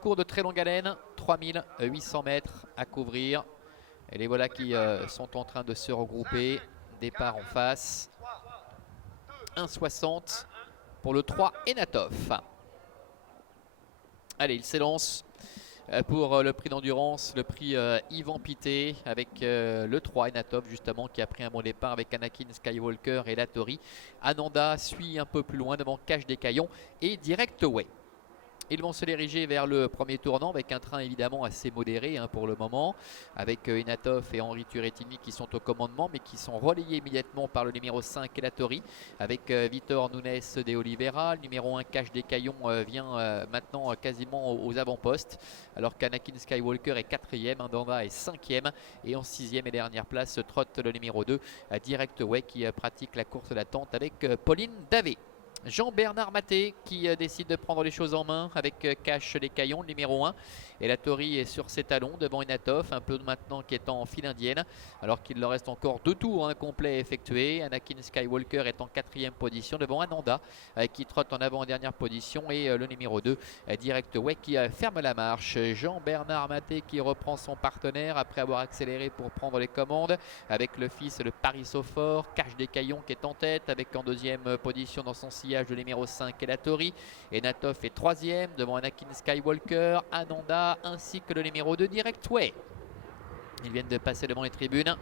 Cours de très longue haleine, 3800 mètres à couvrir. Et les voilà qui sont en train de se regrouper. Départ en face. 1,60 pour le 3 Enatov. Allez, il s'élance pour le prix d'endurance, le prix Yvan Pité avec le 3 Enatov justement qui a pris un bon départ avec Anakin Skywalker et Latori. Ananda suit un peu plus loin devant Cache des Caillons et Direct Way. Ils vont se diriger vers le premier tournant avec un train évidemment assez modéré pour le moment, avec Enatov et Henri Turettini qui sont au commandement mais qui sont relayés immédiatement par le numéro 5 Latori avec Vitor Nunes de Oliveira. Le numéro 1 Cache des Caillons vient maintenant quasiment aux avant-postes alors qu'Anakin Skywalker est 4e, Andanda est 5e et en 6e et dernière place trotte le numéro 2 Direct Way qui pratique la course d'attente avec Pauline Davé. Jean-Bernard Maté qui décide de prendre les choses en main avec Cache des Caillons, numéro 1. Et Latori est sur ses talons devant Enatov, un peu maintenant qui est en file indienne. Alors qu'il leur reste encore 2 tours complets effectués. Anakin Skywalker est en 4e position devant Ananda qui trotte en avant en dernière position. Et le numéro 2, Direct Way qui ferme la marche. Jean-Bernard Maté qui reprend son partenaire après avoir accéléré pour prendre les commandes. Avec le fils, le Paris au fort. Cache des Caillons qui est en tête avec en 2e position dans son sillage de numéro 5 Latori. Enatov est 3e devant Anakin Skywalker, Ananda ainsi que le numéro 2 Direct Way. Ils viennent de passer devant les tribunes.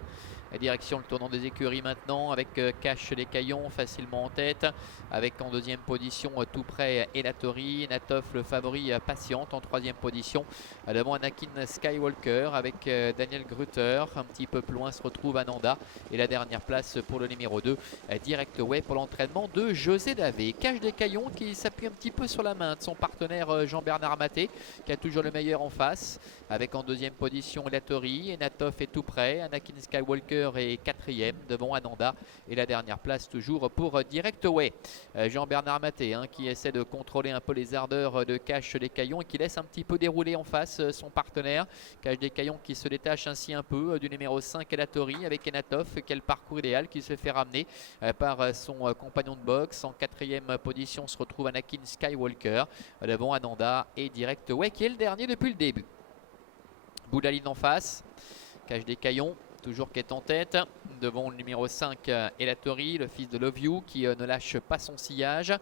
La direction le tournant des écuries maintenant avec Cache des Caillons facilement en tête. Avec en 2e position tout près Latori. Enatov le favori patiente en 3e position devant Anakin Skywalker avec Daniel Grutter. Un petit peu plus loin se retrouve Ananda. Et la dernière place pour le numéro 2 Direct Way pour l'entraînement de José Davé. Cache des Caillons qui s'appuie un petit peu sur la main de son partenaire Jean-Bernard Maté qui a toujours le meilleur en face. Avec en 2e position Latori. Enatov est tout près. Anakin Skywalker est 4e devant Ananda et la dernière place toujours pour Direct Way. Jean-Bernard Maté qui essaie de contrôler un peu les ardeurs de Cache des Caillons et qui laisse un petit peu dérouler en face son partenaire. Cache des Caillons qui se détache ainsi un peu du numéro 5 Latori avec Enatov qui a le parcours idéal qui se fait ramener par son compagnon de boxe. En 4e position se retrouve Anakin Skywalker devant Ananda et Direct Way qui est le dernier depuis le début. Bout de la ligne en face, Cache des Caillons toujours qui est en tête devant le numéro 5 Latori, le fils de Love You qui ne lâche pas son sillage.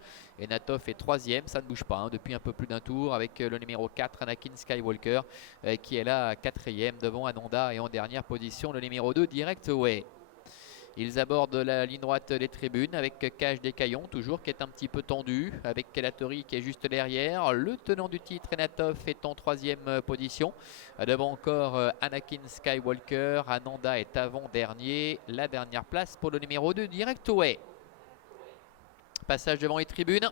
Enatov est 3e, ça ne bouge pas depuis un peu plus d'un tour avec le numéro 4 Anakin Skywalker qui est là 4e devant Ananda et en dernière position le numéro 2 Direct Way. Ils abordent la ligne droite des tribunes avec Cache des Caillons, toujours qui est un petit peu tendu, avec Latori qui est juste derrière. Le tenant du titre, Enatov, est en 3e position. Devant encore Anakin Skywalker, Ananda est avant-dernier. La dernière place pour le numéro 2, Direct Way. Passage devant les tribunes.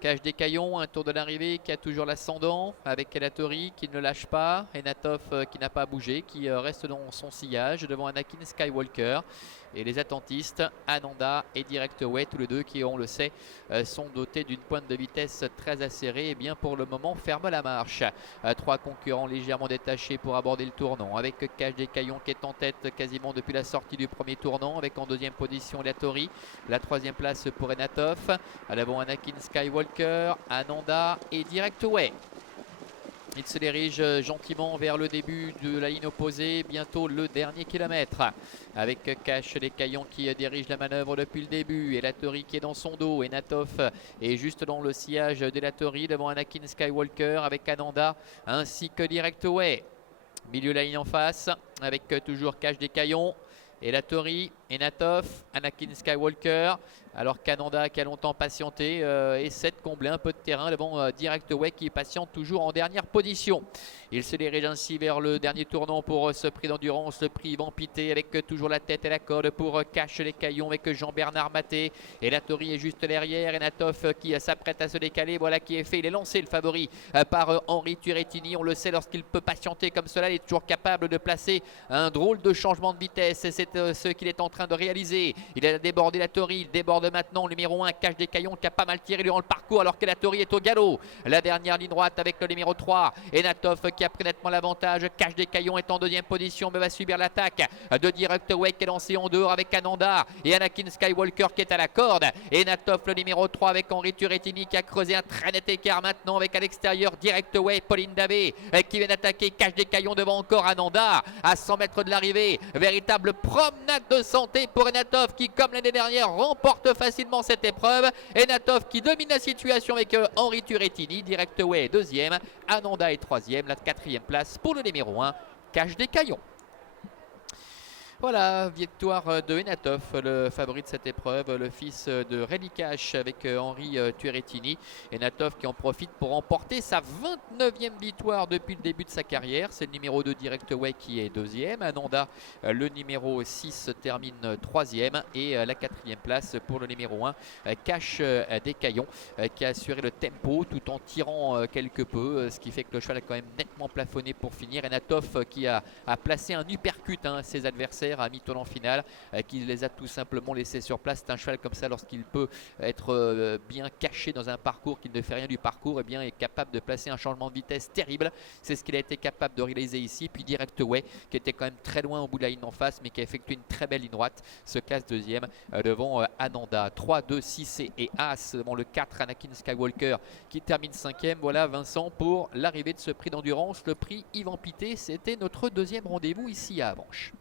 Cache des Caillons, un tour de l'arrivée qui a toujours l'ascendant avec Latori qui ne lâche pas, Enatov qui n'a pas bougé, qui reste dans son sillage devant Anakin Skywalker et les attentistes Ananda et Direct Way, tous les deux qui on le sait sont dotés d'une pointe de vitesse très acérée et bien pour le moment ferment la marche. 3 concurrents légèrement détachés pour aborder le tournant avec Cache des Caillons qui est en tête quasiment depuis la sortie du premier tournant avec en 2e position Latori, la 3e place pour Enatov, devant Anakin Skywalker, Ananda et Direct Way. Il se dirige gentiment vers le début de la ligne opposée, bientôt le dernier kilomètre. Avec Cache des Caillons qui dirige la manœuvre depuis le début. Et Latori qui est dans son dos. Enatov est juste dans le sillage de Latori devant Anakin Skywalker avec Ananda ainsi que Direct Way. Milieu de la ligne en face avec toujours Cache des Caillons. Et Latori, Enatov, Anakin Skywalker, alors qu'Ananda qui a longtemps patienté essaie de combler un peu de terrain devant Direct Way qui patiente toujours en dernière position. Il se dirige ainsi vers le dernier tournant pour ce prix d'endurance, le prix Yvan Pité avec toujours la tête et la corde pour Cache des Caillons avec Jean-Bernard Maté. Et Latori est juste derrière, Enatov qui s'apprête à se décaler, voilà qui est fait, il est lancé le favori par Henri Turettini. On le sait, lorsqu'il peut patienter comme cela, il est toujours capable de placer un drôle de changement de vitesse et c'est ce qu'il est en train train de réaliser. Il a débordé la Tori, il déborde maintenant le numéro 1, Cache des Caillons, qui a pas mal tiré durant le parcours alors que la Tori est au galop. La dernière ligne droite avec le numéro 3, Enatov qui a pris nettement l'avantage. Cache des Caillons est en deuxième position mais va subir l'attaque de Direct Way qui est lancé en dehors avec Ananda et Anakin Skywalker qui est à la corde. Enatov le numéro 3 avec Henri Turettini qui a creusé un très net écart maintenant avec à l'extérieur Direct Way, Pauline Davé qui vient d'attaquer. Cache des Caillons devant encore Ananda à 100 mètres de l'arrivée. Véritable promenade de santé pour Enatov qui, comme l'année dernière, remporte facilement cette épreuve. Enatov qui domine la situation avec Henri Turettini. Direct Way deuxième, Ananda est troisième. La quatrième place pour le numéro 1, Cache des Caillons. Voilà, victoire de Enatov, le favori de cette épreuve, le fils de Rally Cash avec Henri Turettini. Enatov qui en profite pour remporter sa 29e victoire depuis le début de sa carrière. C'est le numéro 2 Direct Way qui est deuxième. Ananda, le numéro 6, termine troisième. Et la quatrième place pour le numéro 1, Cache des Caillons, qui a assuré le tempo tout en tirant quelque peu. Ce qui fait que le cheval a quand même nettement plafonné pour finir. Enatov qui a placé un uppercut à ses adversaires à mi-tournant final, qui les a tout simplement laissés sur place. C'est un cheval comme ça, lorsqu'il peut être bien caché dans un parcours, qu'il ne fait rien du parcours, et bien est capable de placer un changement de vitesse terrible. C'est ce qu'il a été capable de réaliser ici. Puis Direct Way qui était quand même très loin au bout de la ligne en face, mais qui a effectué une très belle ligne droite, se classe deuxième devant Ananda. 3, 2, 6 et As devant le 4 Anakin Skywalker qui termine cinquième. Voilà Vincent pour l'arrivée de ce prix d'endurance, le prix Yvan Pité. C'était notre deuxième rendez-vous ici à Avenches.